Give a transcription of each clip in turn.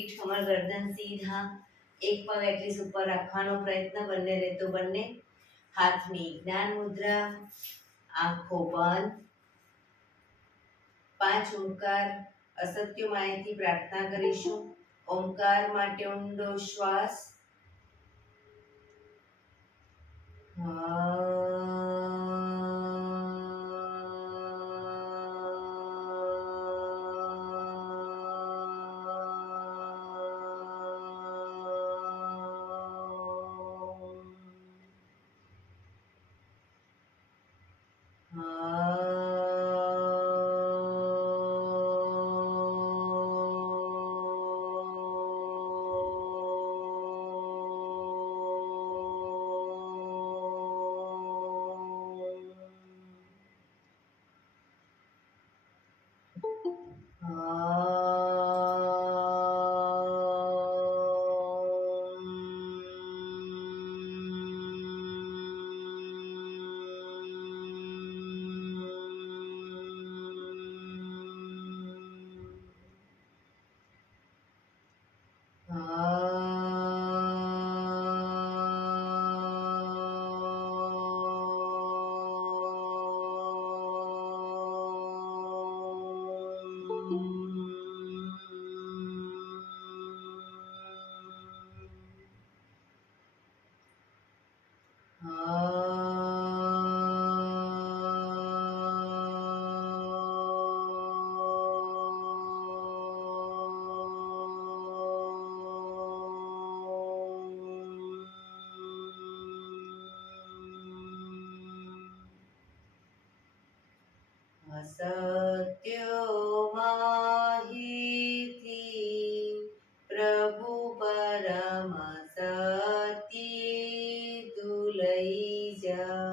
પીઠ કમર ગરદન સીધા, એક પગ એટલીસ્ટ ઉપર રાખવાનો પ્રયત્ન, બંને રહેતો બંને. હાથની જ્ઞાન મુદ્રા, આંખો બંધ. 5 ઓમકાર અસત્ય માયાથી પ્રાર્થના કરીશું. ઓમકાર માટે ઊંડો શ્વાસ. સત્યો માહિતી પ્રભુ પરમ સતી તું લઈ જા,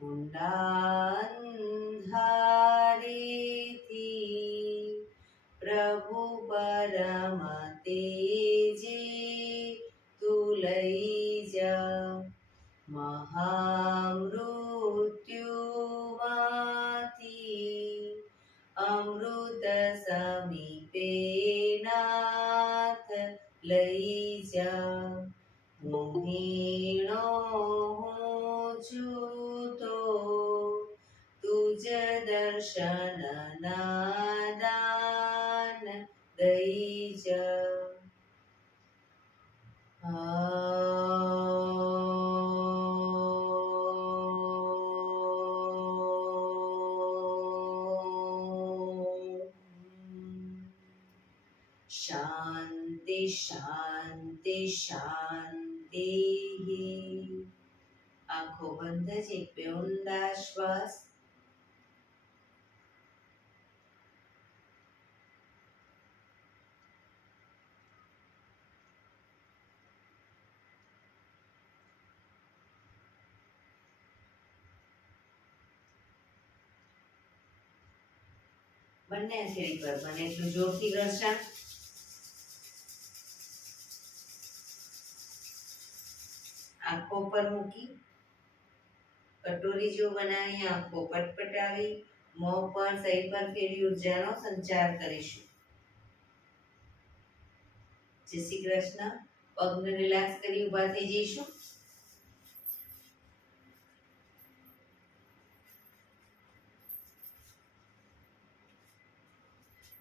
ઊંડા અંધારેથી પ્રભુ પરમ તેજી તું લઈ જા, મહામૃત્યુમાંથી અમૃત સમીપે નાથ લઈ જા, મોહિણો હું છું તો તુજ દર્શન દાન દઈ જા. શાંતિ શાંતિ શાંતિ. આંખો બંધ જ એક બે ઊંડા શ્વાસ. બંને હથેળી પર બને એટલું જોરથી ઘર્ષણ. આંખો પર મૂકી કટોરી જેવું બનાવી આંખો પટપટાવી મોં પર સહી પર ફેરવી ઉર્જાનો સંચાર કરીશું. જય શ્રી કૃષ્ણ. પગને રિલેક્સ કરી ઊભા થઈ જઈશું.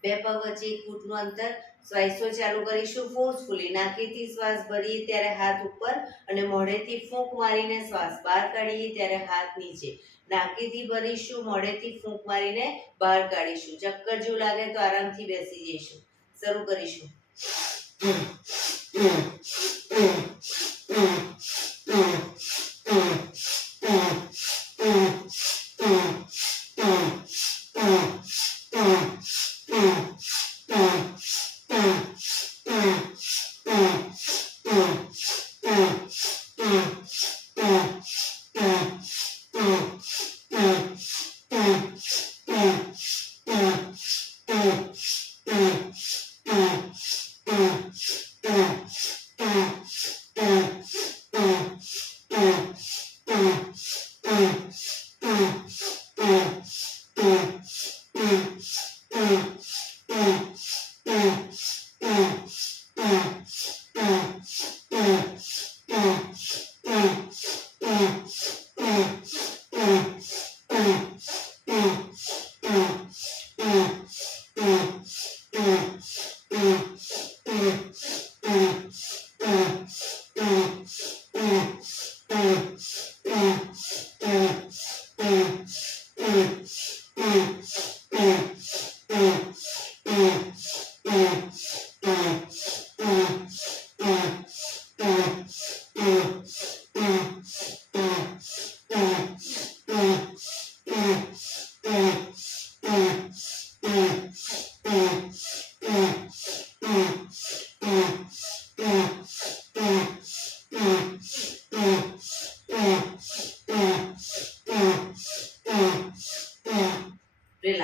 બે પગ વચ્ચે 1 ફૂટનું અંતર. શ્વાસો ચાલુ કરીશું ફોર્સફુલી. નાકેથી શ્વાસ ભરીએ ત્યારે હાથ ઉપર અને મોઢેથી ફૂંક મારીને શ્વાસ બહાર કાઢીએ ત્યારે હાથ નીચે. નાકેથી ભરીશું, મોઢેથી ફૂંક મારીને બહાર કાઢીશું. ચક્કર જેવું લાગે તો આરામથી બેસી જઈશું. શરૂ કરીશું.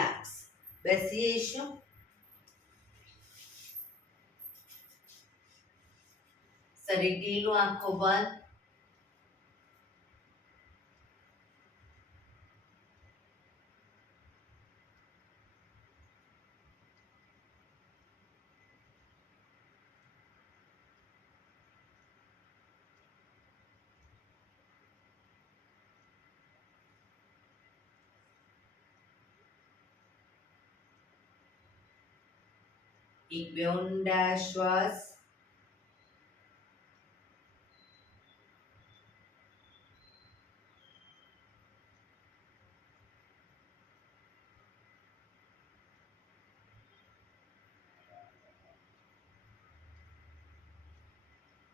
રિલેક્સ. બેસી જઈશું. શરીર ઢીલું, આંખો બંધ. એક બે ઊંડા શ્વાસ.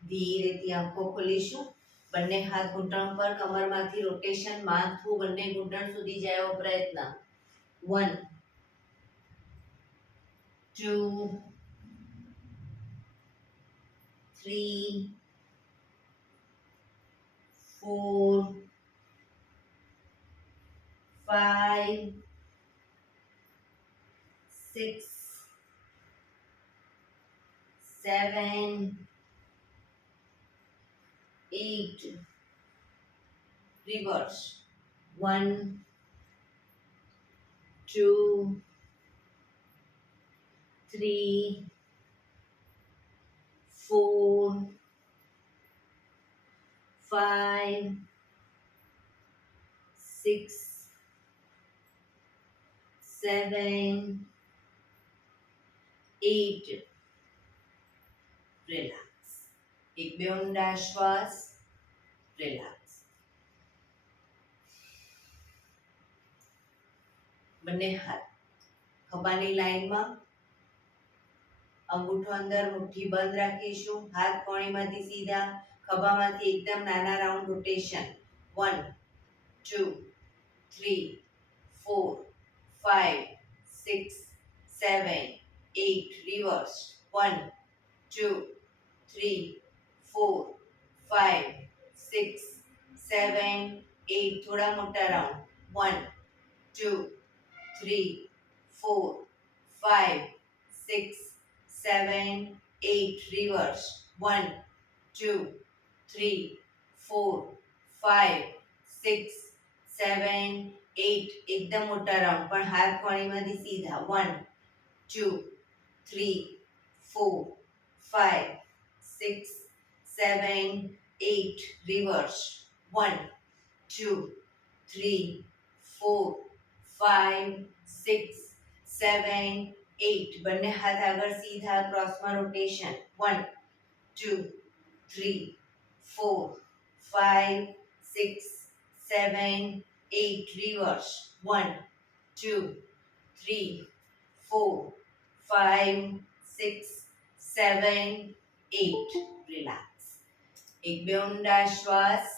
ધીરેથી આંખો ખોલીશું. બંને હાથ ઘૂંટણ પર, કમરમાંથી રોટેશન, માથું બંને ઘૂંટણ સુધી જાય એવો પ્રયત્ન. 1 2 3 4 5 6 7 8 reverse. 1 2 3 4 5 6 7 8 રિલેક્સ. એક બે ઊંડા શ્વાસ. રિલેક્સ. બંને હાથ ખભાની લાઈનમાં, અંગૂઠો અંદર, મુઠ્ઠી બંધ રાખીશું. હાથ કોણીમાંથી સીધા, ખભામાંથી એકદમ નાના રાઉન્ડ રોટેશન. 1 2 3 4 5 6 7 8 રિવર્સ. 1 2 3 4 5 6 7 8 થોડા મોટા રાઉન્ડ. 1 2 3 4 5 6 7 8 reverse. 1 2 3 4 5 6 7 8 એકદમ મોટા રાઉન્ડ, પણ હાથ કોણીમાંથી સીધા. 1 2 3 4 5 6 7 8 reverse. 1 2 3 4 5 6 7 8 બંને હાથ આગળ સીધા, ક્રોસમાં રોટેશન. 1 2 3 4 5 6 7 8 reverse. 1 2 3 4 5 6 7 8 રિલેક્સ. એક બે ઊંડા શ્વાસ.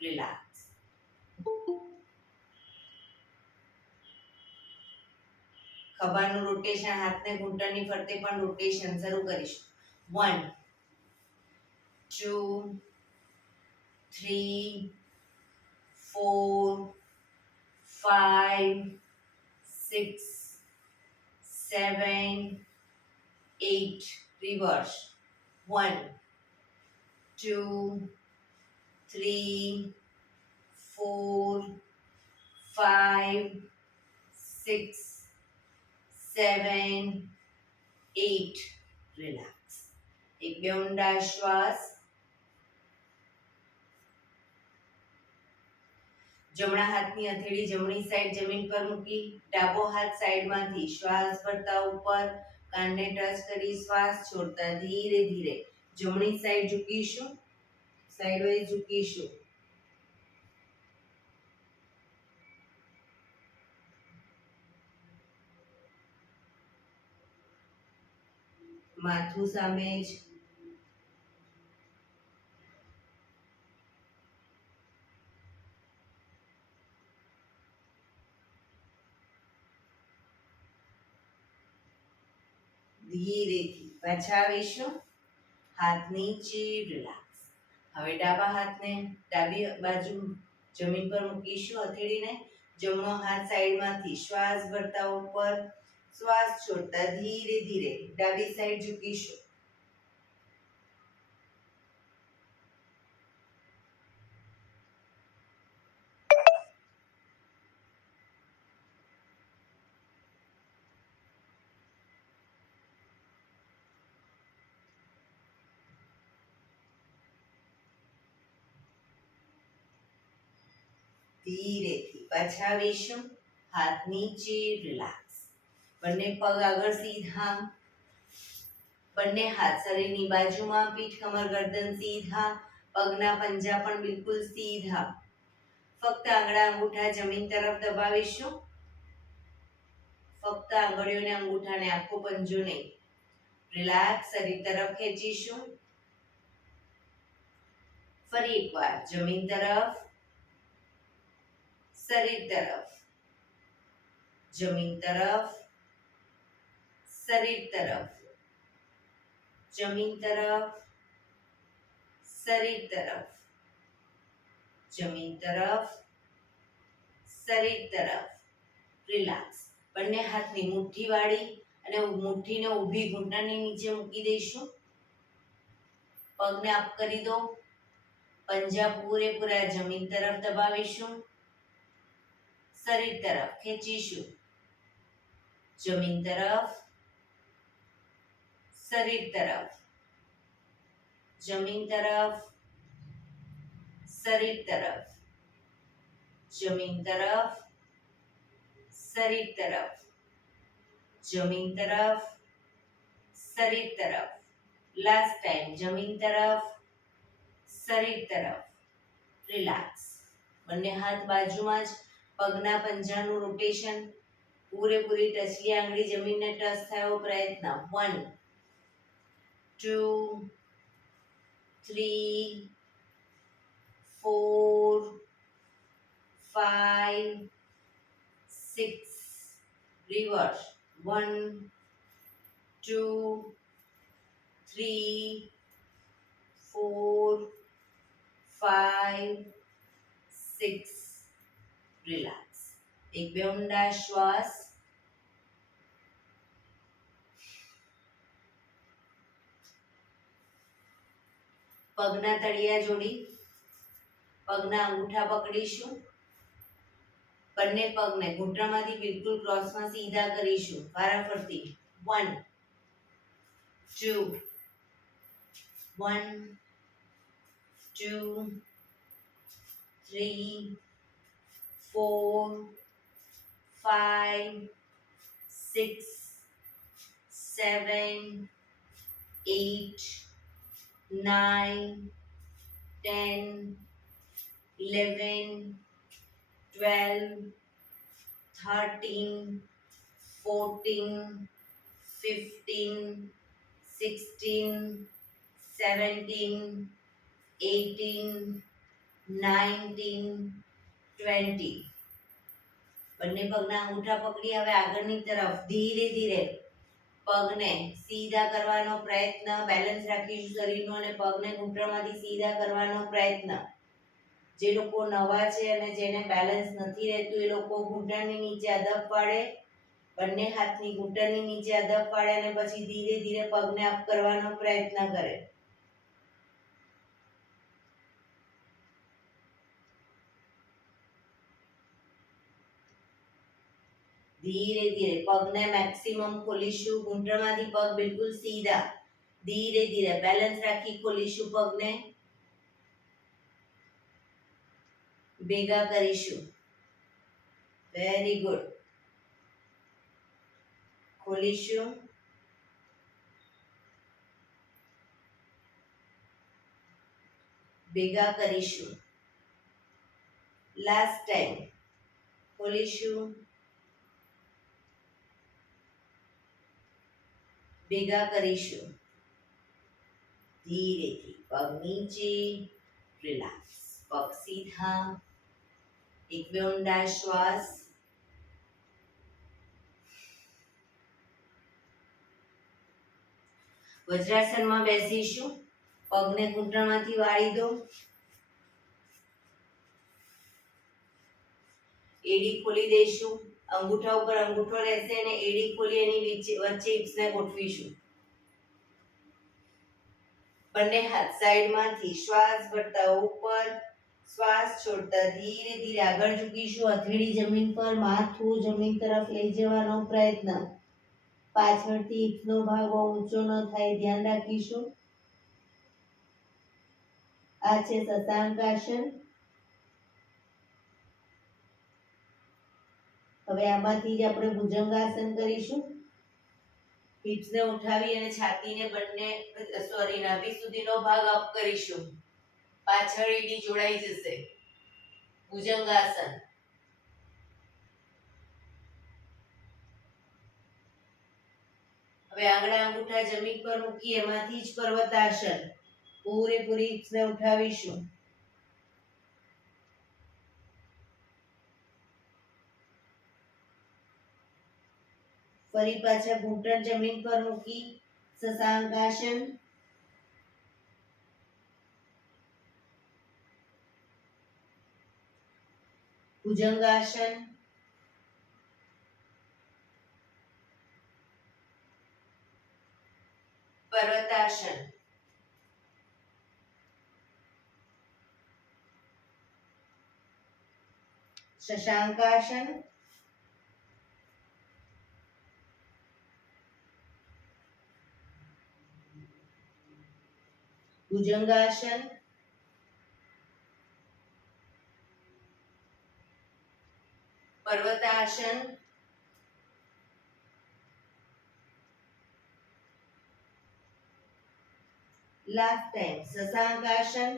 રિલેક્સ. ખભાનું રોટેશન, હાથને ઘૂંટણની ફરતે પણ રોટેશન શરૂ કરીશું. 1 2 3 4 5 6 7 8 reverse. 1 2 3 4 5 6 7 8 રિલેક્સ. એક બે ઊંડા શ્વાસ. જમણા હાથની હથેળી જમણી સાઈડ જમીન પર મૂકી, ડાબો હાથ સાઈડમાંથી શ્વાસ ભરતા ઉપર, કાનને ટચ કરી શ્વાસ છોડતા ધીરે ધીરે જમણી સાઈડ ઝૂકીશું, સાઈડવાઇઝ ઝૂકીશું. માથું સામે જ. ધીરેથી પાછા આવીશું. હાથ નીચે. રિલેક્સ. હવે ડાબા હાથને ડાબી બાજુ જમીન પર મૂકીશું, હથેળીને જમણો હાથ સાઈડમાંથી શ્વાસ ભરતા ઉપર, શ્વાસ છોડતા ધીરે ધીરે ડાબી સાઈડ ઝૂકીશું. ધીરેથી પાછા આવીશું. હાથ નીચે, રિલેક્સ. બંને પગ આગળ સીધા, બંને હાથ શરીરની બાજુમાં, પીઠ કમર ગરદન સીધા, પગના પંજા પણ બિલકુલ સીધા. ફક્ત આંગળા અંગૂઠા જમીન તરફ દબાવીશું. ફક્ત આંગળીઓને અંગૂઠાને આખો પંજો નહીં. રિલેક્સ. શરીર તરફ ખેંચીશું. ફરી એકવાર જમીન તરફ, શરીર તરફ, જમીન તરફ, શરીર તરફ, જમીન તરફ, શરીર તરફ, જમીન તરફ, શરીર તરફ. રિલેક્સ. બંને હાથની મુઠ્ઠી વાળી અને મુઠ્ઠીને ઊભી ઘૂંટણની નીચે મૂકી દઈશું. પગને અપ કરી દો. પંજા પૂરેપૂરા જમીન તરફ દબાવીશું. શરીર તરફ ખેંચીશું. જમીન તરફ, શરીર તરફ, જમીન તરફ, શરીર તરફ, જમીન તરફ, શરીર તરફ, જમીન તરફ, શરીર તરફ. લાસ્ટ ટાઈમ જમીન તરફ, શરીર તરફ. રિલેક્સ. બંને હાથ બાજુમાં જ, પગના પંજાનું રોટેશન. પૂરેપૂરી ટચલી આંગળી જમીનને ટચ થાય એવો પ્રયત્ન. 1 2 3 4 5 6. રિવર્સ. 1 2 3 4 5 6. રિલેક્સ. એક બે ઊંડા શ્વાસ. પગના તળિયા જોડી, પગના અંગૂઠા પકડીશું. બંને પગને ઘૂંટણમાંથી બિલકુલ ક્રોસમાં સીધા કરીશું. વારાફરતી. 1 2 1 2 3 4 5 6 7 8 9 10 11 12 13 14 15 16 17 18 19 20. બંને પગના અંગૂઠા પકડી હવે આગળની તરફ ધીરે ધીરે પગને સીધા કરવાનો પ્રયત્ન. બેલેન્સ રાખીશું શરીરનો અને પગને ઘૂંટણમાંથી સીધા કરવાનો પ્રયત્ન. જે લોકો નવા છે અને જેને બેલેન્સ નથી રહેતું એ લોકો ઘૂંટણની નીચે અદબ પાડે, બંને હાથની ઘૂંટણની નીચે અદબ પાડે અને પછી ધીરે ધીરે પગને અપ કરવાનો પ્રયત્ન કરે. ધીરે ધીરે પગને મેક્સિમમ ખોલીશું. ઘૂંટણમાંથી પગ બિલકુલ સીધા. ધીરે ધીરે બેલેન્સ રાખી ખોલીશું. પગને ભેગા કરીશું. Very good. ખોલીશું. ભેગા કરીશું. Last time. ખોલીશું. ભેગા કરીશું. ધીરેથી પગ નીચે. રિલેક્સ. પગ સીધા. એક બે ઊંડા શ્વાસ. વજ્રાસનમાં બેસીશું. પગને ઘૂંટણમાંથી વાળી દો. એડી ખોલી દઈશું, અંગૂઠા ઉપર અંગૂઠો રહેશે અને એડી ખોલી એની વચ્ચે હિપ્સને ગોઠવીશું. બંને હાથ સાઈડમાંથી શ્વાસ ભરતા ઉપર, શ્વાસ છોડતા ધીરે ધીરે આગળ ઝૂકીશું. હથેળી જમીન પર, માથું જમીન તરફ લઈ જવાનો પ્રયત્ન. પાછળથી હિપ્સનો ભાગ બહુ ઊંચો ન થાય ધ્યાન રાખીશું. આ છે શશાંકાસન. હવે આમાંથી જ આપણે ભુજંગાસન કરીશું. હિપ્સને ઉઠાવી અને છાતીને બંને નાભી સુધીનો ભાગ અપ કરીશું. પાછળ એડી જોડાઈ જશે. ભુજંગાસન. હવે આંગળા અંગૂઠા જમીન પર મૂકી એમાંથી જ પર્વતાસન. પૂરેપૂરી હિપ્સને ઉઠાવીશું. ફરી પાછા ઘૂંટણ જમીન પર મૂકી શશાંકાસન. ભુજંગાસન. પર્વતાસન. શશાંકાસન. ભુજંગાસન. પર્વતાસન. Last time Shashankasana.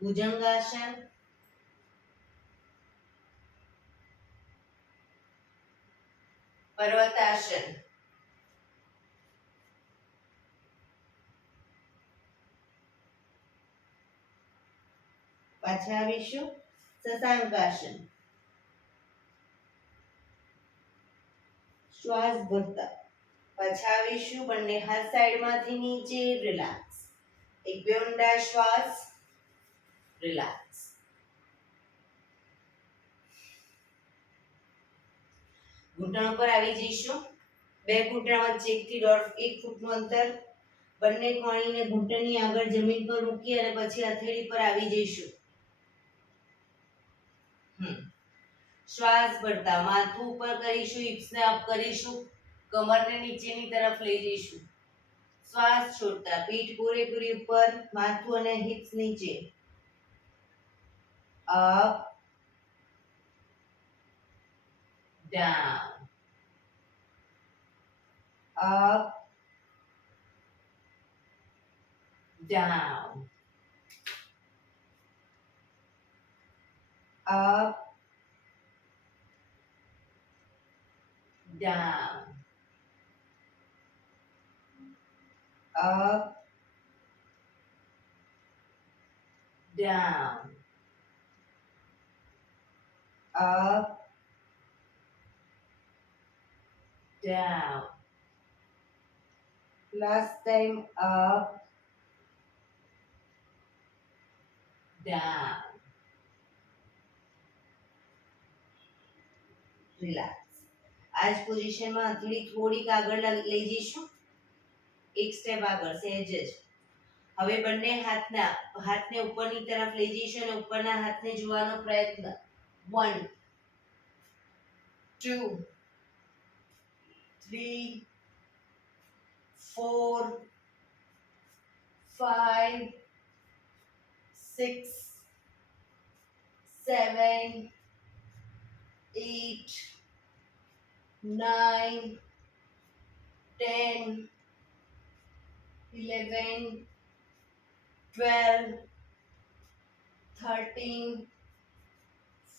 ભુજંગાસન. પર્વતાસન. પાછા આવીશું શશાંકાસન. શ્વાસ ભરતા પાછા આવીશું. બંને હાથ સાઈડમાંથી નીચે, રિલેક્સ. એક બે ઊંડા શ્વાસ, રિલેક્સ. ઘૂંટણ પર આવી જઈશું. બે ઘૂંટણ વચ્ચે 1 થી 1.5 ફૂટનું અંતર. બંને કોણીને ઘૂંટણની આગળ જમીન પર મૂકી અને પછી હથેળી પર આવી જઈશું. શ્વાસ ભરતા માથું ઉપર કરીશું, હિપ્સને અપ કરીશું, કમરને નીચેની તરફ લઈ જઈશું. શ્વાસ છોડતા પીઠ પૂરેપૂરી ઉપર, માથું અને હિપ્સ નીચે. Up, down, up, down, up, down, up, down, up, down. Last time, up, down. Relax. આ જ પોઝિશનમાં હથેળી થોડીક આગળ લઈ જઈશું. એક સ્ટેપ આગળ, સહેજ જ. હવે બંને હાથને ઉપરની તરફ લઈ જઈશું અને ઉપરના હાથને જોવાનો પ્રયત્ન. 1 2 3 4 5 6 7 8 9 10 11 12 13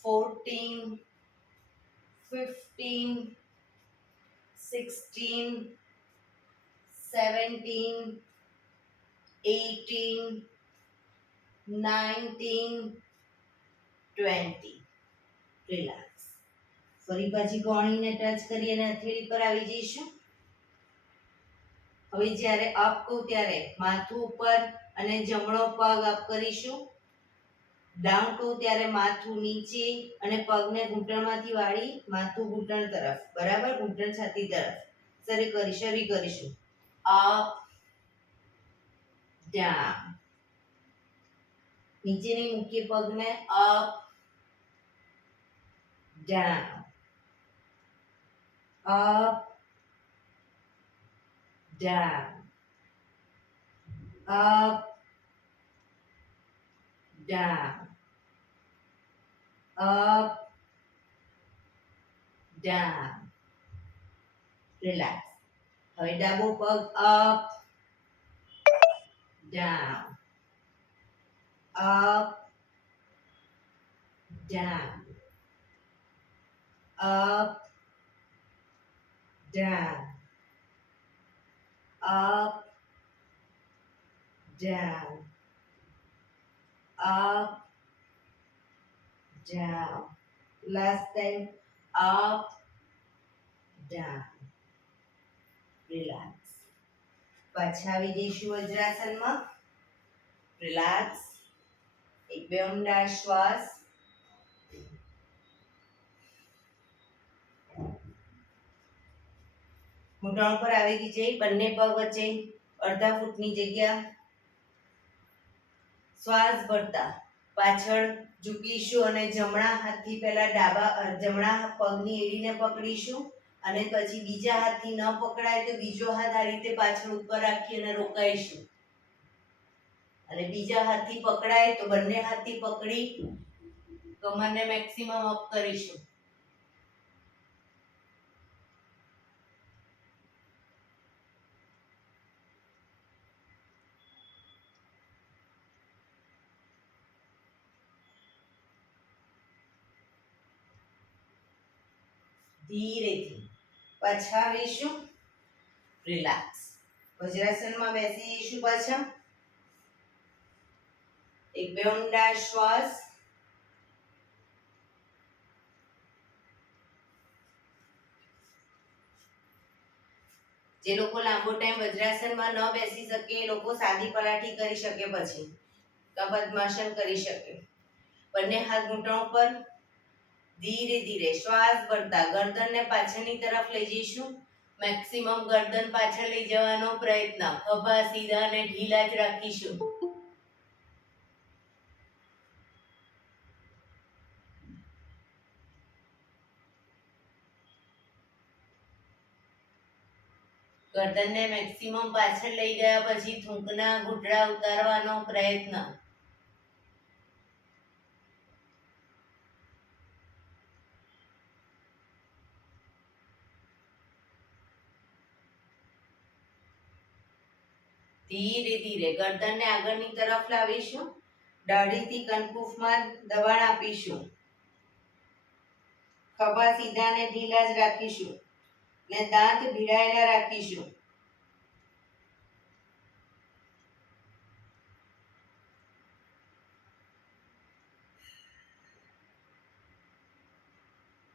14 15 16 17 18 19 20. રિલેક્સ. ફરી પાછી કોણીને ટચ કરી અને હથેળી પર આવી જઈશું. હવે જ્યારે અપ કહું ત્યારે માથું ઉપર અને જમણો પગ અપ કરીશું, ડાઉન ટુ, ત્યારે માથું નીચે અને પગને ઘૂંટણમાંથી વાળી માથું ઘૂંટણ તરફ, બરાબર, ઘૂંટણ છાતી તરફ શરૂ કરીશું. અપ ડાઉન, નીચે નહીં મૂકીએ પગને, up down, up down, up down, up down. Relax. હવે ડાબો પગ up down, up down, up down, up down, up down. Last time, up down. Relax. પાછા આવી જઈશું વજ્રાસનમાં. રિલેક્સ. એક બે ઊંડા શ્વાસ. ઘૂંટણ પર આવી જઈ બંને પગ વચ્ચે અડધા ફૂટની જગ્યા. શ્વાસ ભરતા પાછળ ઝૂકીશું અને જમણા હાથથી પહેલા જમણા પગની એડીને પકડીશું અને પછી બીજા હાથથી ન પકડાય તો બીજો હાથ આ રીતે પાછળ ઉપર રાખી અને રોકાઈશું. અને બીજા હાથથી પકડાય તો બંને હાથથી પકડી કમરને મેક્સિમમ અપ કરીશું. ધીરેથી પાછા આવીશું. રિલેક્સ. વજ્રાસનમાં બેસી જઈશું પાછા. એક બે ઊંડા શ્વાસ. જે લોકો લાંબો ટાઈમ વજ્રાસનમાં ન બેસી શકે એ લોકો સાદી પલાઠી કરી શકે, પછી પદ્માસન કરી શકે. બંને હાથ ઘૂંટણો પર. ધીરે ધીરે શ્વાસ ભરતા ગરદનને પાછળની તરફ લઈ જઈશું. મેક્સિમમ ગરદન પાછળ લઈ જવાનો પ્રયત્ન. ખભા સીધા અને ઢીલા જ રાખીશું. ગરદનને મેક્સિમમ પાછળ લઈ ગયા પછી થૂંકના ઘૂંટડા ઉતારવાનો પ્રયત્ન. ધીરે ધીરે ગરદનને આગળની તરફ લાવીશું. દાઢીથી કનકુફમાં દબાણ આપીશું. ખભા સીધા અને ઢીલા જ રાખીશું ને દાંત ભીડાયેલા રાખીશું.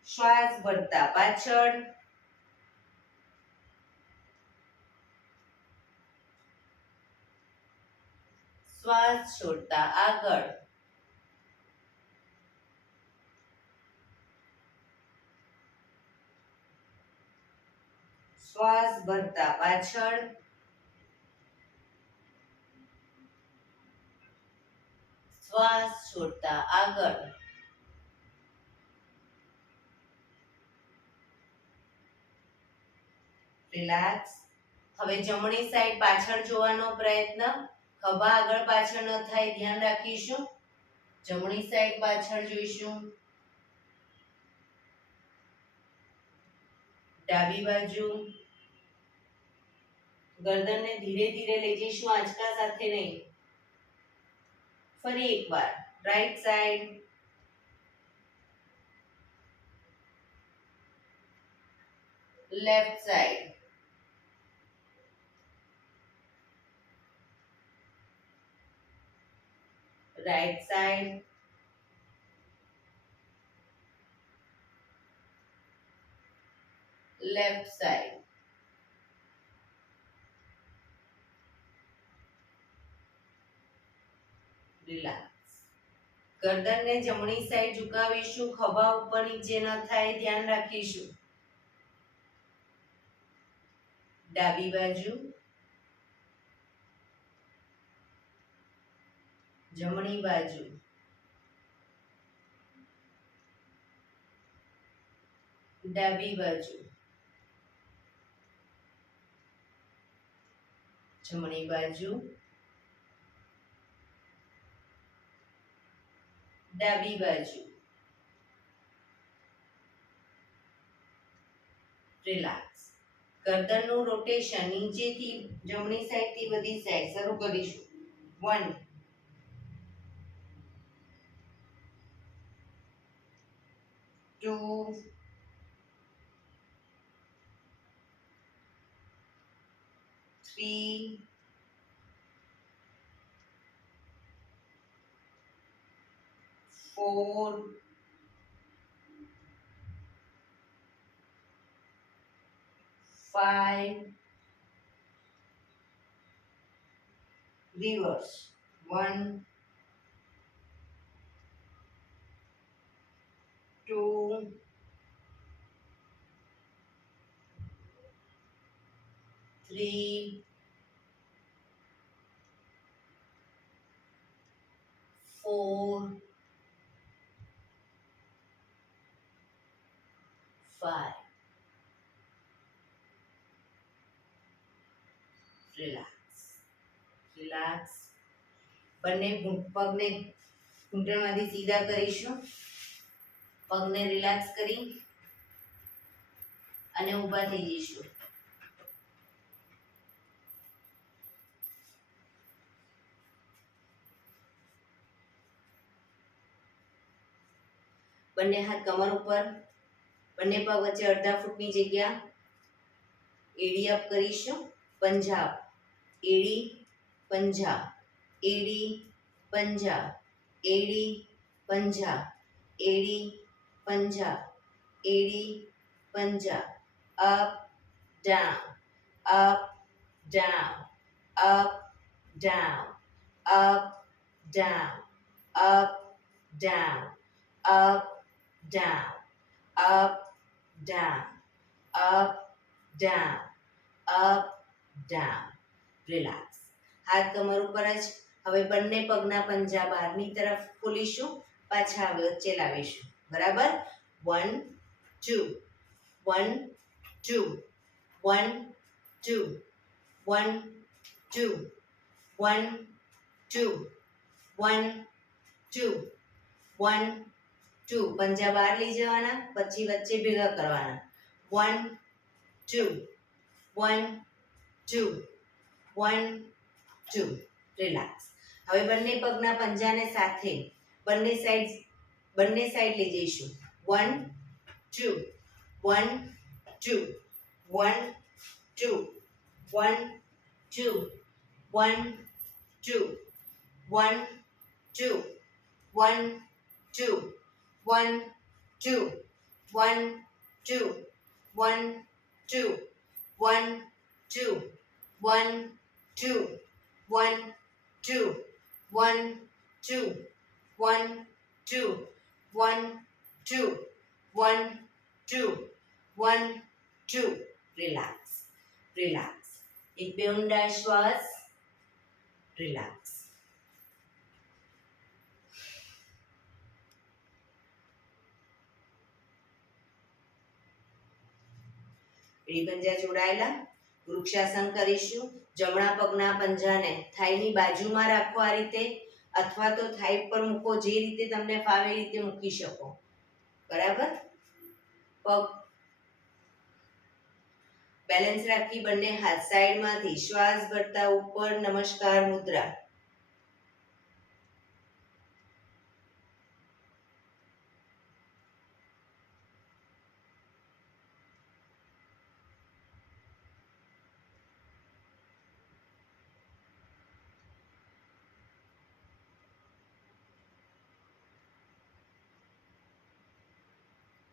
શ્વાસ ભરતા પાછળ. શ્વાસ છોડતા આગળ. શ્વાસ ભરતા પાછળ. શ્વાસ છોડતા આગળ. રિલેક્સ. હવે જમણી સાઈડ પાછળ જોવાનો પ્રયત્ન. ખભા આગળ પાછળ ન થાય ધ્યાન રાખીશું. જમણી સાઈડ પાછળ જોઈશું. ડાબી બાજુ. ગરદનને ધીરે ધીરે લઈ જઈશું, આંચકા સાથે નહીં. ફરી એકવાર right side. Left side. Right side. Left side. Relax. ગરદનને જમણી સાઈડ ઝુકાવીશું, ખભા ઉપર નીચે ન થાય ધ્યાન રાખીશું. ડાબી બાજુ, જમણી બાજુ, ડાબી બાજુ, જમણી બાજુ, ડાબી બાજુ. રિલેક્સ. ગરદનનું રોટેશન નીચેથી જમણી સાઈડથી બધી સાઈડ શરૂ કરીશું. 1 2 3 4 5 reverse 1 2 3 4 5. રિલેક્સ. રિલેક્સ. બંને પગને ઘૂંટણમાંથી સીધા કરીશું. પગને રિલેક્સ કરી અને ઊભા થઈ જઈશું. બંને હાથ કમર ઉપર, બંને પગ વચ્ચે અડધા ફૂટની જગ્યા. એડી અપ કરીશું. પંજા, એડી, પંજા, એડી, પંજા, એડી, પંજા, એડી, પંજા, એડી, પંજા. Up down, up down, up down, up down, up down, up down, up, down, up, down, up, down. Relax. હાથ કમર ઉપર જ. હવે બંને પગના પંજા બહારની તરફ ખોલીશું, પાછા વચ્ચે લાવીશું. બરાબર? 1 2 1 2 1 2 1 2 1 2 1 2 1 2. પંજા બહાર લઈ જવાના, પછી વચ્ચે ભેગા કરવાના. 1 2 1 2 1 2. રિલેક્સ. હવે બંને પગના પંજાને સાથે બંને સાઈડ લઈ જઈશું. 1 2 1 2 1 2 1 2 1 2 1 2 1 2 1 2 1 2 1 2 1 2 1 2 1 2 1 2 1 2 1 2 1 2 1 2. રિલેક્સ. રિલેક્સ. એક બે ઊંડા શ્વાસ. રિલેક્સ. એડી પંજા જોડાયેલા. વૃક્ષાસન કરીશું. જમણા પગના પંજાને થાઈની બાજુમાં રાખો આ રીતે, અથવા તો થાઈ પર મૂકો, જે રીતે તમને ફાવે એ રીતે મૂકી શકો. બરાબર? પગ બેલેન્સ રાખી બંને હાથ સાઈડમાંથી શ્વાસ ભરતા ઉપર નમસ્કાર મુદ્રા.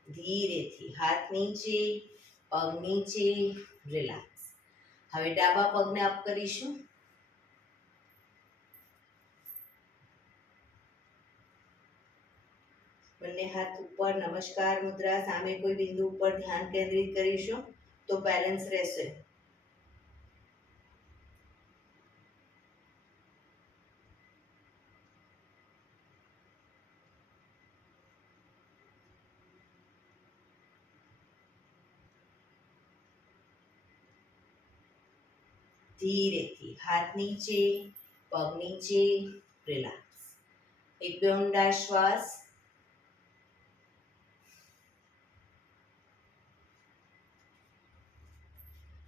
ધીરેથી હાથ નીચે, પગ નીચે. રિલેક્સ. હવે ડાબા પગને અપ કરીશું. બંને હાથ ઉપર, નમસ્કાર મુદ્રા, સામે કોઈ બિંદુ ઉપર ધ્યાન કેન્દ્રિત કરીશું તો બેલેન્સ રહેશે. ધીરેથી હાથ નીચે, પગ નીચે, રિલેક્સ. એક બે ઊંડા શ્વાસ.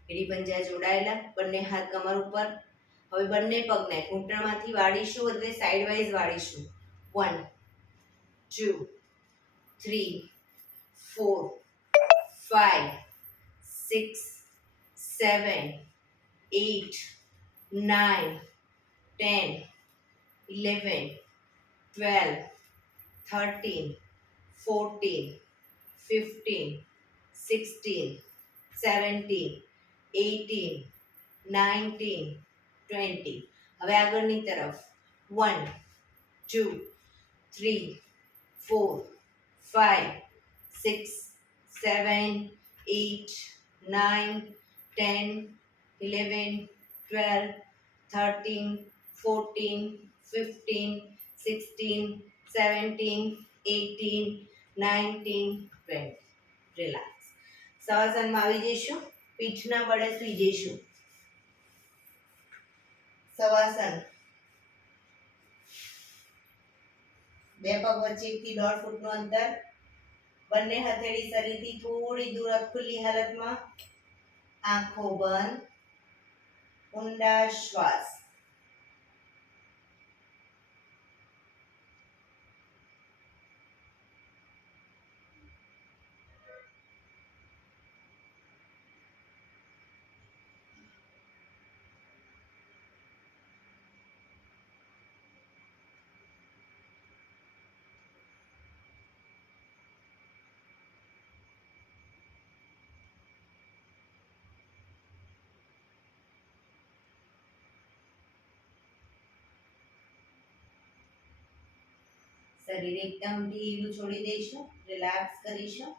એડી પંજા જોડાયેલા, બંને હાથ કમર ઉપર. હવે બંને પગને ઘૂંટણમાંથી વાળીશું એટલે સાઈડ વાઇઝ વાળીશું. 1 2 3 4 5 6 7 8 9 10 11 12 13 14 15 16 17 18 19 20. હવે આગળની તરફ 1 2 3 4 5 6 7 8 9 10 11 12 13 14 15 16 17 18 19 20. રિલેક્સ. શવાસનમાં આવી જઈશું. પીઠના બળે સૂઈ જઈશું. શવાસન. બે પગ વચ્ચે 1 થી 1.5 ફૂટનું અંતર. બંને હથેળી શરીરથી થોડી દૂર ખુલ્લી હાલતમાં. આંખો બંધ. ઊંડા શ્વાસ. શરીર એકદમ ઢીલું છોડી દઈશું. રિલેક્સ કરીશું.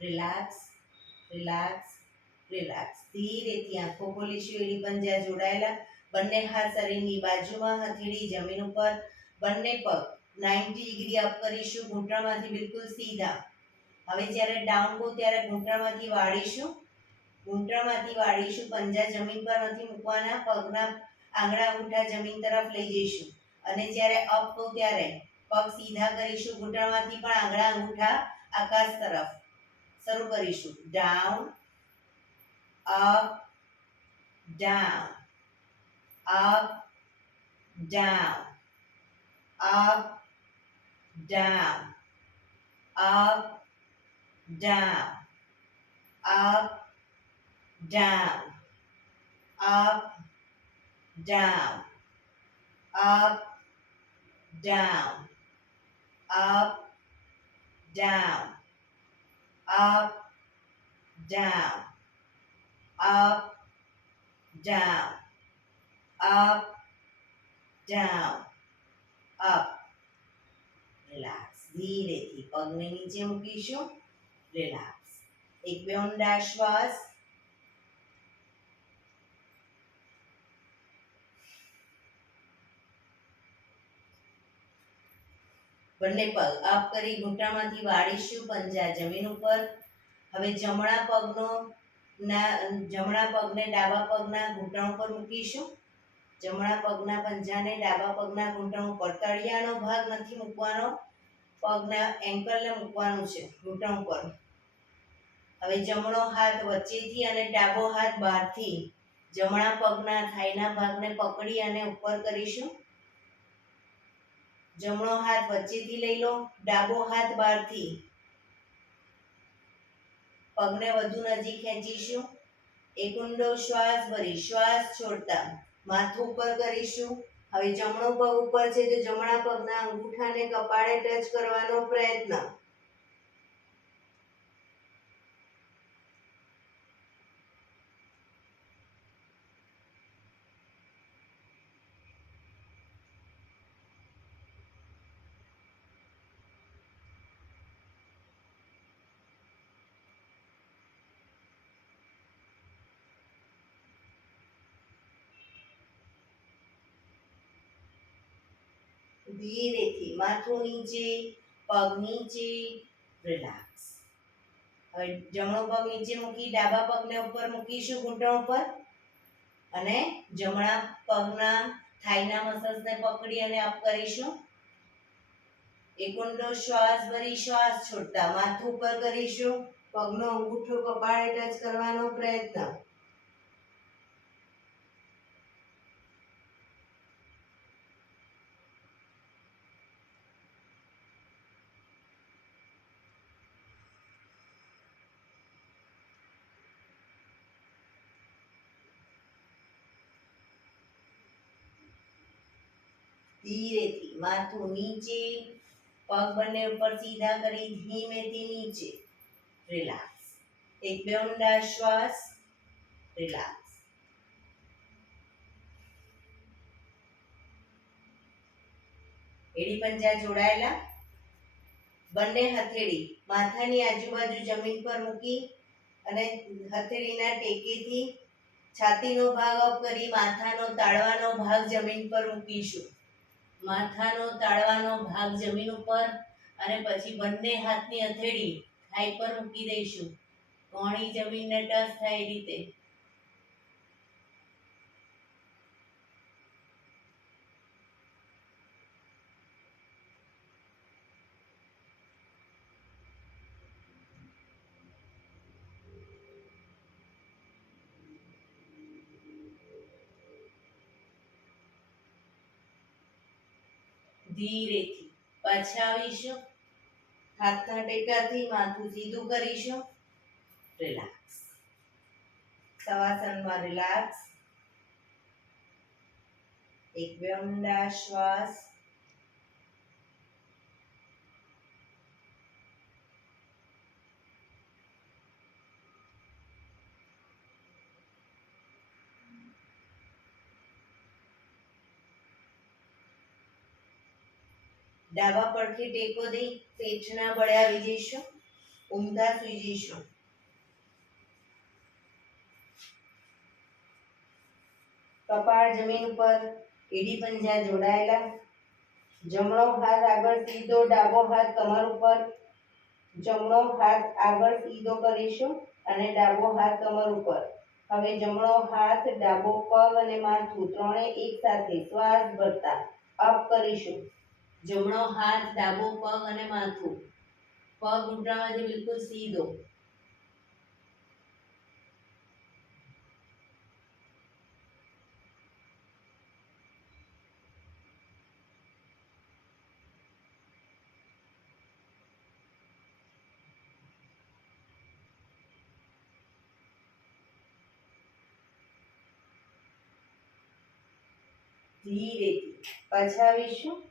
Relax, relax, relax. ધીરેથી આંખો ખોલીશું. એડી પંજા જોડાયેલા. બંને હાથ શરીરની બાજુમાં, હથેળી જમીન ઉપર. બંને પગ 90 ડિગ્રી અપ કરીશું. ઘૂંટણમાંથી બિલકુલ સીધા. હવે જ્યારે ડાઉન કહું ત્યારે ઘૂંટણમાંથી વાળીશું. ઘૂંટણમાંથી વાળીશું. પંજા જમીન પર નથી મૂકવાના. પગના આંગળા અંગૂઠા જમીન તરફ લઈ જઈશું. અને જ્યારે અપ કહું ત્યારે પગ સીધા કરીશું. ઘૂંટણમાંથી પણ આંગળા અંગૂઠા આકાશ તરફ. શરૂ કરીશું. Down, up, down, up, down, up, down, up, down, up, down, up, down, up, down, up, down, up, down, up, down, up, down, up. Relax. ધીરેથી પગને નીચે મૂકીશું. રિલેક્સ. એક બે ઊંડા શ્વાસ. બંને પગ અપ કરી ઘૂંટણમાંથી વાળીશું. પંજા જમીન ઉપર. હવે જમણા પગને ડાબા પગના ઘૂંટણ ઉપર મૂકીશું. જમણા પગના પંજાને ડાબા પગના ઘૂંટણ ઉપર. તળિયાનો ભાગ નથી મૂકવાનો. પગના એન્કલને મૂકવાનું છે ઘૂંટણ ઉપર. હવે જમણો હાથ વચ્ચેથી અને ડાબો હાથ બહારથી જમણા પગના થાઈના ભાગને પકડી અને ઉપર કરીશું. જમણો હાથ વચ્ચેથી લઈ લો, ડાબો હાથ બહારથી. પગને વધુ નજીક ખેંચીશું. એક ઊંડો શ્વાસ ભરી શ્વાસ છોડતા માથું ઉપર કરીશું. હવે જમણો પગ ઉપર છે તો જમણા પગના અંગૂઠાને કપાળે ટચ કરવાનો પ્રયત્ન. ધીરેથી માથું નીચે, પગ નીચે, રિલેક્સ. હવે જમણો પગ નીચે મૂકી ડાબા પગને ઉપર મૂકીશું ઘૂંટણ ઉપર અને જમણા પગના થાઈના મસલ્સને પકડી અને અપ કરીશું. એક ઊંડો શ્વાસ ભરી શ્વાસ છોડતા માથું ઉપર કરીશું. પગનો અંગૂઠો કપાળે ટચ કરવાનો પ્રયત્ન. ધીરેથી માથું નીચે, પગ બંને ઉપર સીધા કરી ધીમેથી નીચે, રિલેક્સ. એક બે ઊંડા શ્વાસ, રિલેક્સ. એડી પંજા જોડાયેલા. બંને હથેળી માથાની આજુબાજુ જમીન પર મૂકી અને હથેળીના ટેકેથી છાતીનો ભાગ અપ કરી માથાનો તાળવાનો ભાગ જમીન પર મૂકીશું. માથાનો તાળવાનો ભાગ જમીન ઉપર અને પછી બંને હાથની હથેળી થાઈ પર મૂકી દઈશું. કોણી જમીનને ટચ થાય એ રીતે. ધીરેથી પાછા આવીશું. હાથના ટેકાથી માથું સીધું કરીશું. રિલેક્સ. શવાસનમાં રિલેક્સ. એક બે ઊંડા શ્વાસ. ડાબા પડખે ટેકો દઈ પેટના બળે આવી જઈશું. ઊંધા સૂઈ જઈશું. કપાળ જમીન ઉપર, એડી પંજા જોડાયેલા. જમણો હાથ આગળ સીધો, ડાબો હાથ કમર ઉપર. જમણો હાથ આગળ સીધો કરીશું અને ડાબો હાથ કમર ઉપર. હવે જમણો હાથ, ડાબો પગ અને માથું ત્રણે એક સાથે શ્વાસ ભરતા અપ કરીશું. જમણો હાથ, ડાબો પગ અને માથું. પગ ઘૂંટણમાંથી બિલકુલ સીધો. ધીરેથી પાછા આવીશું.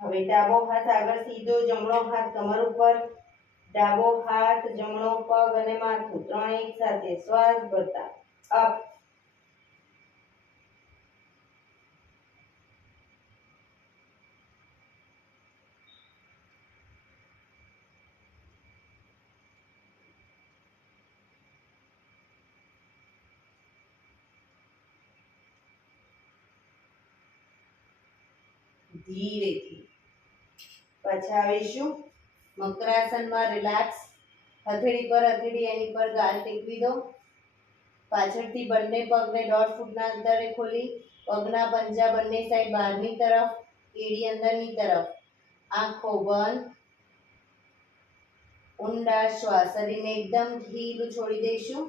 હવે ડાબો હાથ આગળ સીધો, જમણો હાથ કમર ઉપર. ડાબો હાથ, જમણો પગ અને માથું ત્રણે એક સાથે શ્વાસ ભરતા અપ. ધીરેથી પાછા આવીશું. મકરાસનમાં રિલેક્સ. હથેળી પર હથેળી એની પર ગાલ ટેકવી દો. પાછળથી બંને પગને 1.5 ફૂટના અંતરે ખોલી પગના પંજા બંને સાઈડ બહારની તરફ, એડી અંદરની તરફ. આંખો બંધ. ઊંડા શ્વાસ. શરીરને એકદમ ઢીલું છોડી દઈશું.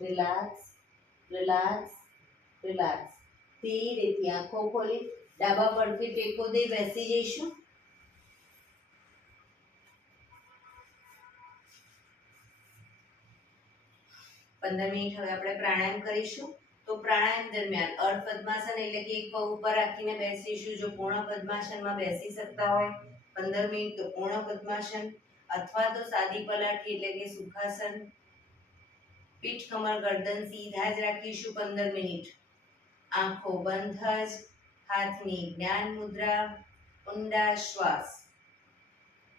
Relax, relax, relax. ધીરેથી આંખો ખોલી ડાબા પડખે ટેકો દે બેસી જઈશું. 15 મિનિટ હવે આપણે પ્રાણાયામ કરીશું. તો પ્રાણાયામ દરમિયાન અર્ધ પદ્માસન એટલે કે એક પગ ઉપર રાખીને બેસીશું. જો પૂર્ણ પદ્માસનમાં બેસી શકતા હોય 15 મિનિટ તો પૂર્ણ પદ્માસન, અથવા તો સાદી પલાઠી એટલે કે સુખાસન. પીઠ કમર ગરદન સીધા જ રાખીશું 15 મિનિટ. આંખો બંધ જ, હાથની જ્ઞાન મુદ્રા, ઊંડા શ્વાસ.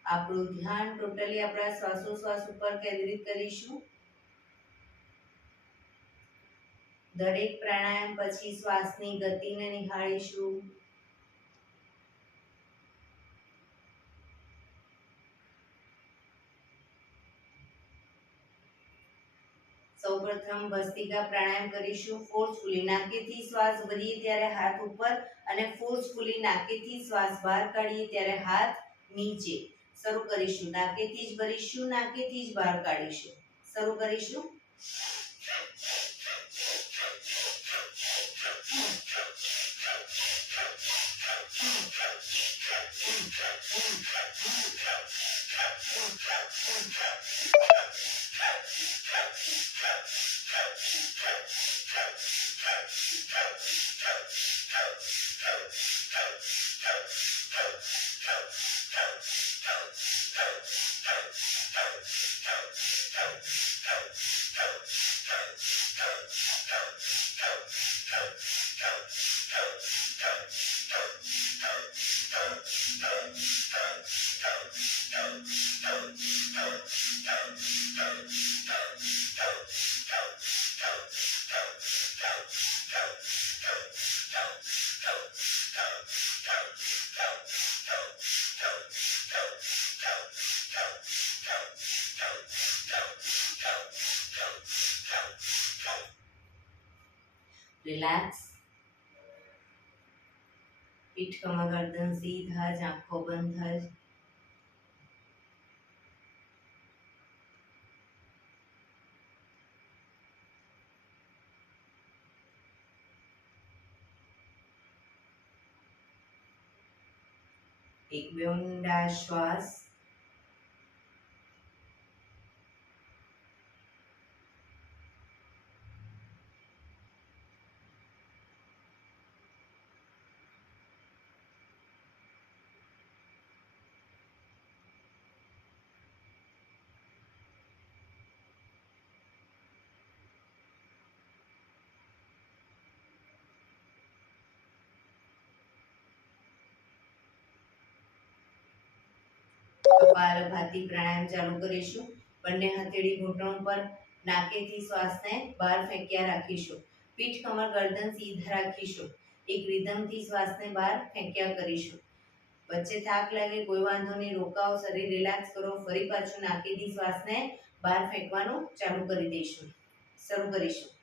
આપણું ધ્યાન ટોટલી આપણા શ્વાસોશ્વાસ ઉપર કેન્દ્રિત કરીશું. દરેક પ્રાણાયામ પછી શ્વાસની ગતિને નિહાળીશું. સૌપ્રથમ ભસ્ત્રિકા પ્રાણાયામ કરીશું. ફોર્સફુલી નાકેથી શ્વાસ ભરીએ ત્યારે હાથ ઉપર અને ફોર્સફુલી નાકેથી શ્વાસ બહાર કાઢીએ ત્યારે હાથ નીચે. શરૂ કરીશું. નાકેથી જ ભરીશું, નાકેથી જ બહાર કાઢીશું. શરૂ કરીશું. રિલેક્સ. પીઠ કમર ગરદન સીધા જ, આંખો બંધ જ. એક બે ઊંડા શ્વાસ. કપાલભાતિ પ્રાણાયામ ચાલુ કરીશું. બંને હથેળી ઘૂંટણ પર, નાકેથી શ્વાસને બહાર ફેંક્યા રાખીશું. પીઠ કમર ગરદન સીધા રાખીશું. એક રિધમથી શ્વાસને બહાર ફેંક્યા કરીશું. વચ્ચે થાક લાગે કોઈ વાંધો નહીં, રોકાઓ, શરીર રિલેક્સ કરો. ફરી પાછું નાકેથી શ્વાસને બહાર ફેંકવાનું ચાલુ કરી દઈશું. શરૂ કરીશું.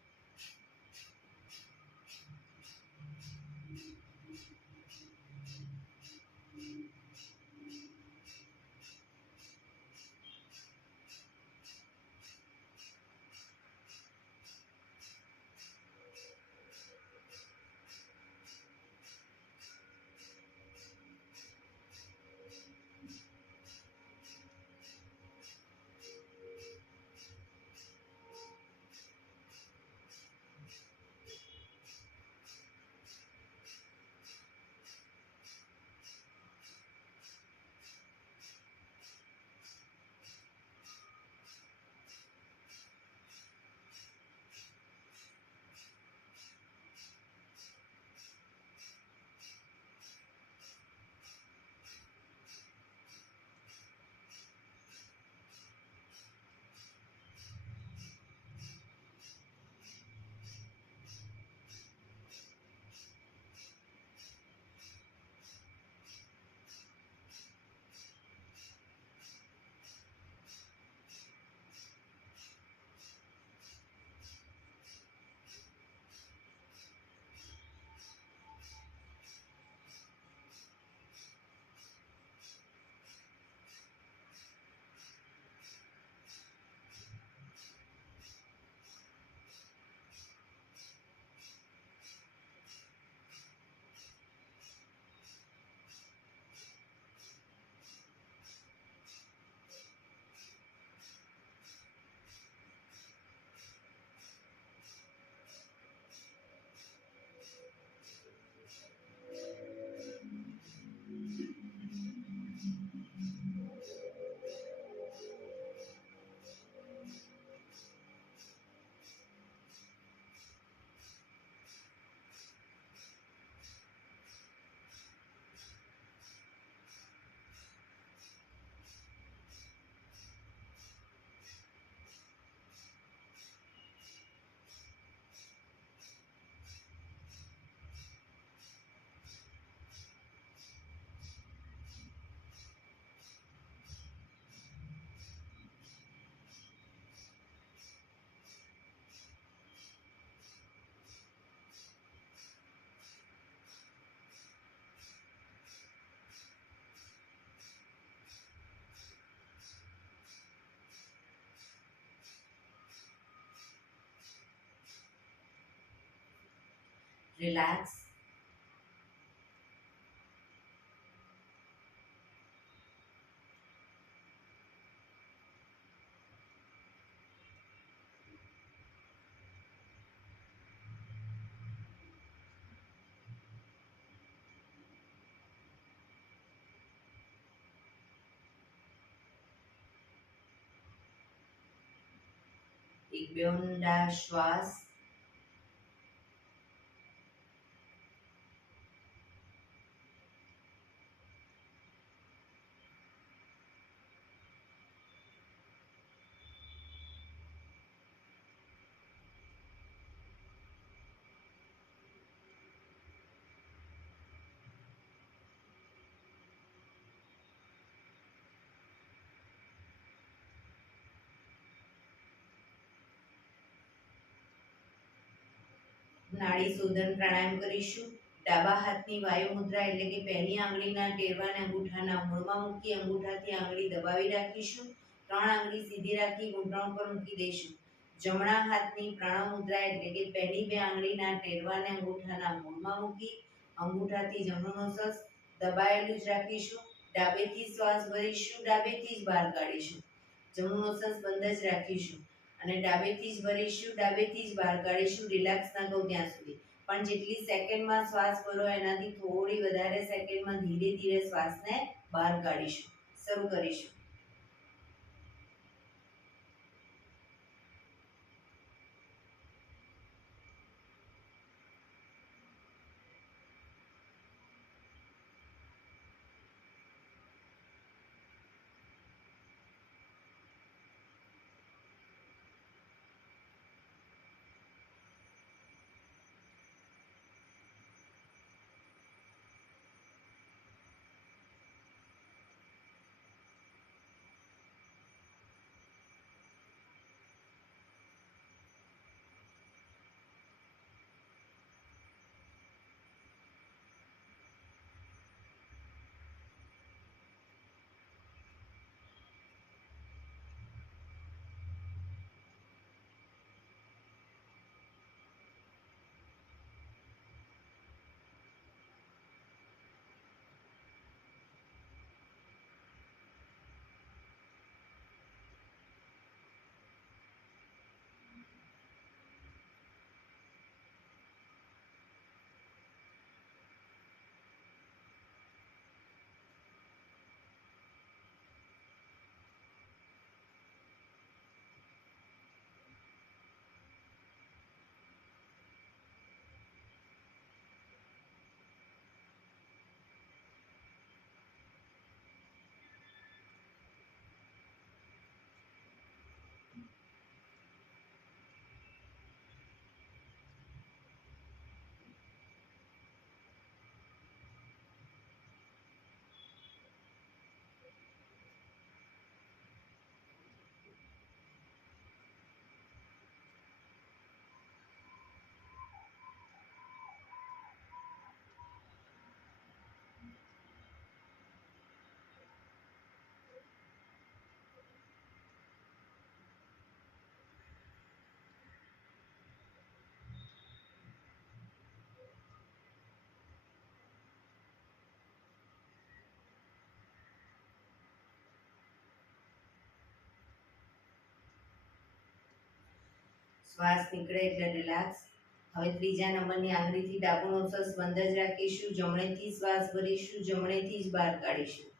રિલેક્સ. એક બે ઊંડા શ્વાસ. નાડી શોધન પ્રાણાયામ કરીશું. ડાબા હાથની વાયુ મુદ્રા એટલે કે પહેલી આંગળીના ટેરવાને અંગૂઠાના મૂળમાં મૂકી અંગૂઠાથી આંગળી દબાવી રાખીશું. ત્રણ આંગળી સીધી રાખી ઘૂંટણ પર મૂકી દઈશું. જમણા હાથની પ્રણવ મુદ્રા એટલે કે પહેલી બે આંગળીના ટેરવાને અંગૂઠાના મૂળમાં મૂકી અંગૂઠાથી જમણો નોસસ દબાયેલું જ રાખીશું. ડાબેથી શ્વાસ ભરીશું, ડાબેથી જ બહાર કાઢીશું. જમણું નોસસ બંધ જ રાખીશું અને ડાબેથી જ ભરીશું, ડાબેથી જ બહાર કાઢીશું. રિલેક્સ ના કહું ત્યાં સુધી. પણ જેટલી સેકન્ડમાં શ્વાસ ભરો એનાથી થોડી વધારે સેકન્ડમાં ધીરે ધીરે શ્વાસને બહાર કાઢીશું. શરૂ કરીશું. શ્વાસ નીકળે એટલે રિલેક્સ. હવે ત્રીજા નંબરની આંગળીથી ડાબું નોસસ બંધ જ રાખીશું. જમણેથી શ્વાસ ભરીશું, જમણેથી જ બહાર કાઢીશું.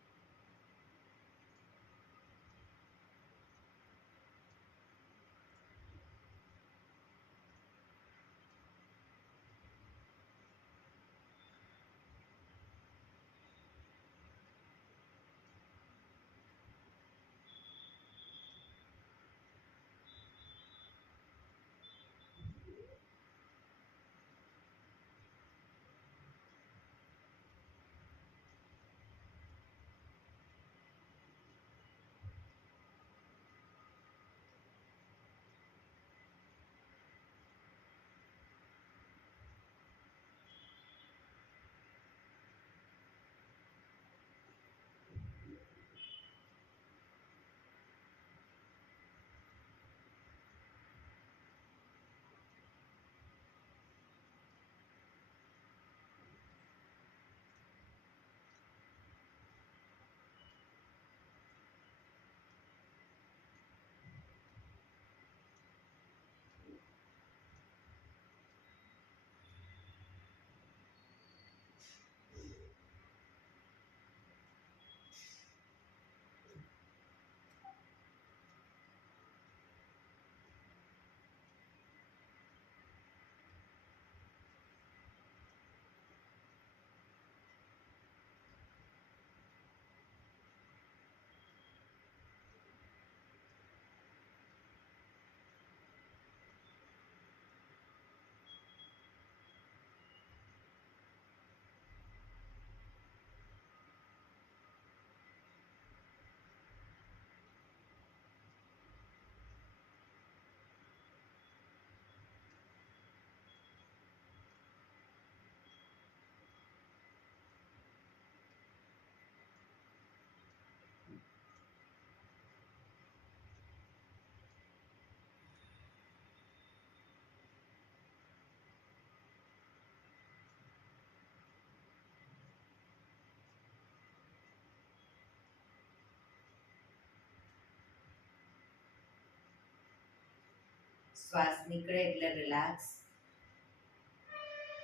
શ્વાસ નીકળે એટલે રિલેક્સ.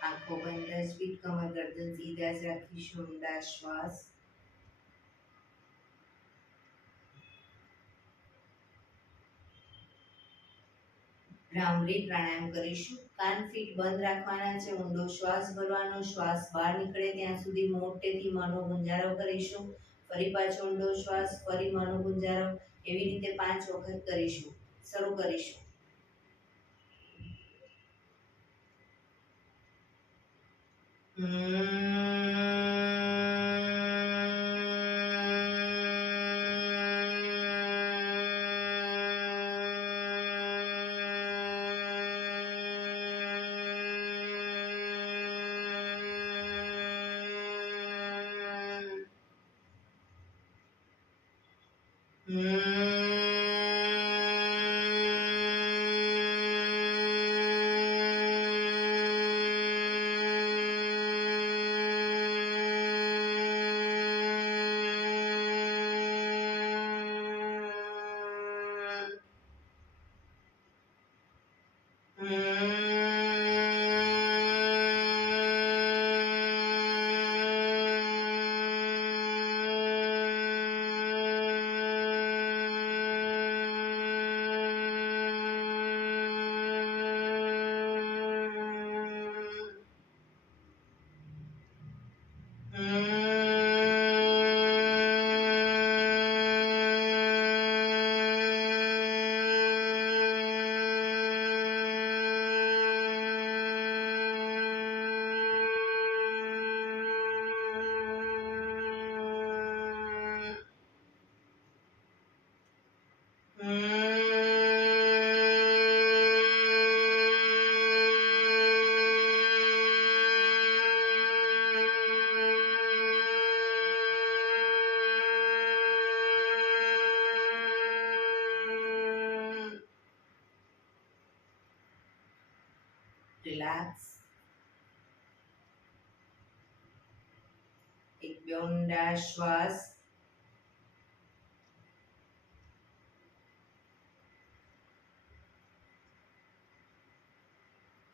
આંખો બંધ જ, પીઠ કમર ગરદન સીધા જ રાખીશું. ઊંડા શ્વાસ. ભ્રામરી પ્રાણાયામ કરીશું. કાન ફીટ બંધ રાખવાના છે. ઊંડો શ્વાસ ભરવાનો. શ્વાસ બહાર નીકળે ત્યાં સુધી મોટેથી મોંનો ગુંજારો કરીશું. ફરી પાછો ઊંડો શ્વાસ, ફરી મોંનો ગુંજારો. એવી રીતે 5 વખત કરીશું. શરૂ કરીશું. રિલેક્સ. એક બે ઊંડા શ્વાસ.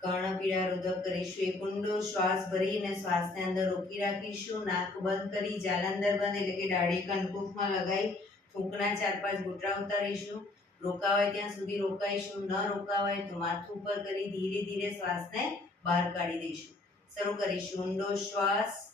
કર્ણપીડા રોધક કરીશું. એક ઊંડો શ્વાસ ભરીને શ્વાસને અંદર રોકી રાખીશું. નાક બંધ કરી જાલંધર બંધ એટલે કે દાઢી કંકુફમાં લગાવી થૂંકના 4-5 ઘૂંટડા ઉતારીશું. રોકાવાય ત્યાં સુધી રોકાઈશું. ન રોકાવાય તો માથું ઉપર કરી ધીરે ધીરે શ્વાસને બહાર કાઢી દઈશું. શરૂ કરીશું. ઊંડો શ્વાસ.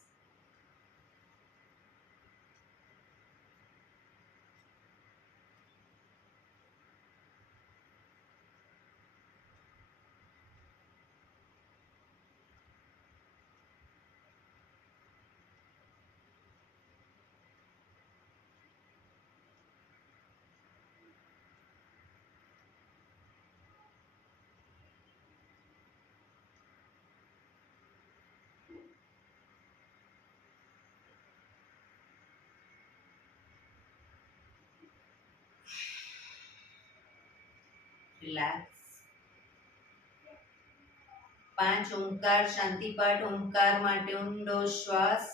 રિલેક્સ. 5 ઓમકાર શાંતિપાઠ. ઓમકાર માટે ઊંડો શ્વાસ.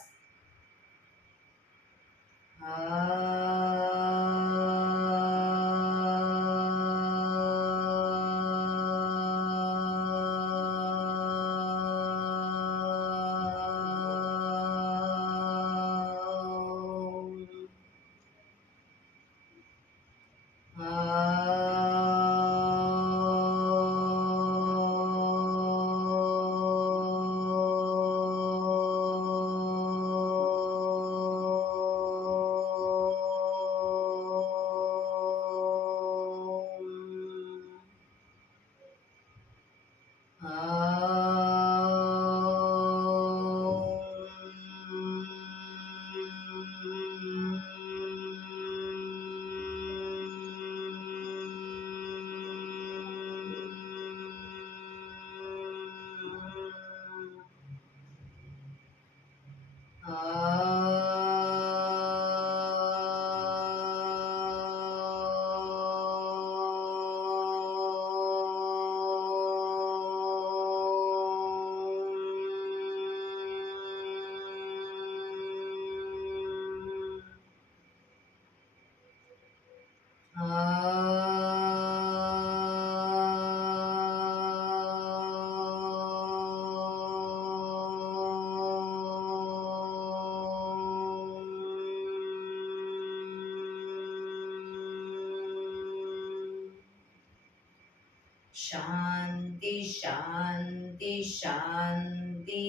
શાંતિ શાંતિ શાંતિ.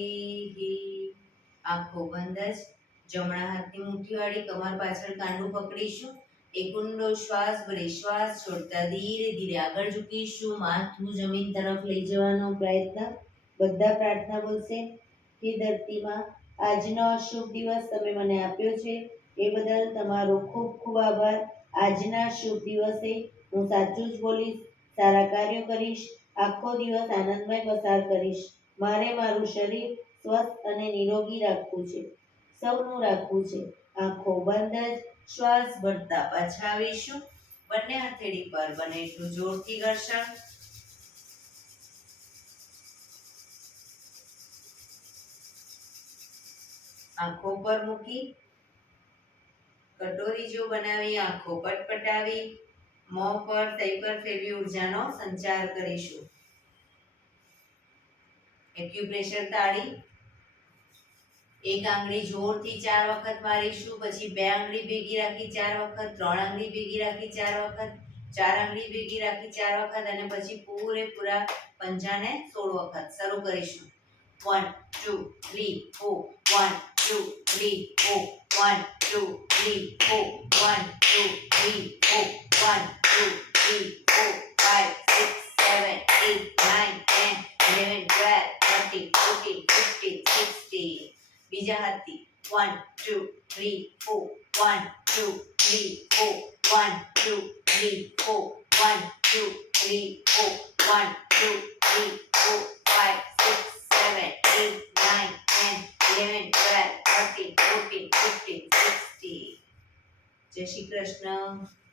આંખો બંધ જ. જમણા હાથની મુઠ્ઠી વાળી કમર પાછળ કાંડું પકડીશું. એક ઊંડો શ્વાસ ભરી શ્વાસ છોડતા ધીરે ધીરે આગળ ઝૂકીશું. માથું જમીન તરફ લઈ જવાનો પ્રયત્ન. બધા પ્રાર્થના બોલશે. હે ધરતીમાં, આજનો શુભ દિવસ તમે મને આપ્યો છે એ બદલ તમારો ખૂબ ખૂબ આભાર. આજના શુભ દિવસે હું સાચું જ બોલીશ, સારા કાર્યો કરીશ, આખો દિવસ આનંદમય પસાર કરીશ. મારે મારું શરીર સ્વસ્થ અને નિરોગી રાખવું છે, સૌનું રાખવું છે. આંખો બંધ જ શ્વાસ ભરતા પાછા આવીશું. બંને હથેળી પર બને એટલું જોરથી ઘર્ષણ. આંખો પર મૂકી કટોરી જો બનાવી આંખો પટપટાવી મોં પર તઈ પર ફેરવી ઉર્જાનો સંચાર કરીશું. એક્યુપ્રેશર તાળી. એક આંગળી જોરથી 4 વખત મારીશું. પછી 2 આંગળી ભેગી રાખી 4 વખત, 3 આંગળી ભેગી રાખી 4 વખત, 4 આંગળી ભેગી રાખી 4 વખત અને પછી પૂરેપૂરા પંજાને 16 વખત. શરૂ કરીશું. 1 2 3 4 1 2 3 4 1 2 3 4 1 2 3 4 1 2 3 4 5 6 7 8 9 10 11 12 13 14 15 16. બીજા હાથથી 1 2 3 4 1 2 3 4 1 2 3 4 1 2 3 4 1 2 3 4 5 6 7 8 9 10 11 12 13 14 15 16. જય શ્રી કૃષ્ણ.